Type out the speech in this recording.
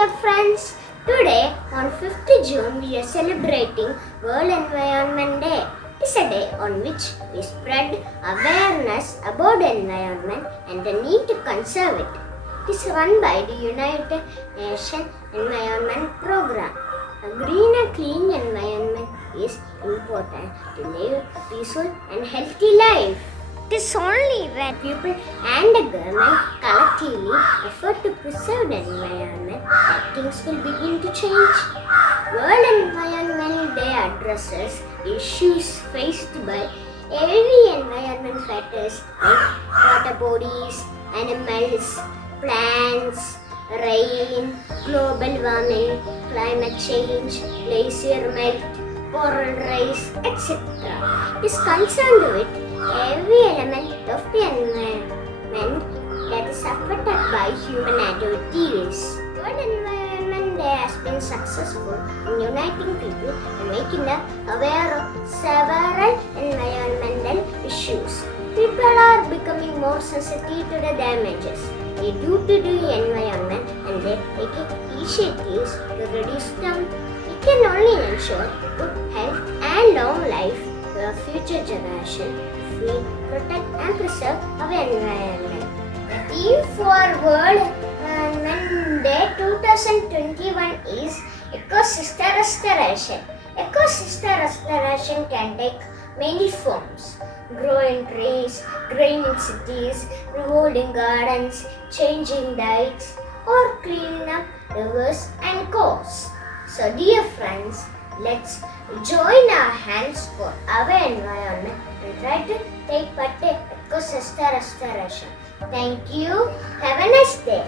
dear friends. Today on 5th June we are celebrating World Environment Day. It's a day on which we spread awareness about environment and the need to conserve it. It is run by the United Nations Environment Program. A green and clean environment is important to live a peaceful and healthy life. It is only when people and the government collectively effort to preserve the environment that things will begin to change. World Environment Day addresses issues faced by every environment factors like water bodies, animals, plants, rain, global warming, climate change, glacier melt, coral rise, etc. is concerned with every element of the environment that is affected by human activities. World Environment Day has been successful in uniting people and making them aware of several environmental issues. People are becoming more sensitive to the damages they do to the environment and they take initiatives to reduce them. We can only ensure good health and long life to our future generation if we protect and preserve our environment. The theme for World Environment Day 2021 is Ecosystem Restoration. Ecosystem restoration can take many forms: growing trees, greening cities, rewarding gardens, changing diets, or cleaning up rivers and coasts. So dear friends, let's join our hands for our environment and try to take part in ecosystem restoration. Thank you. Have a nice day.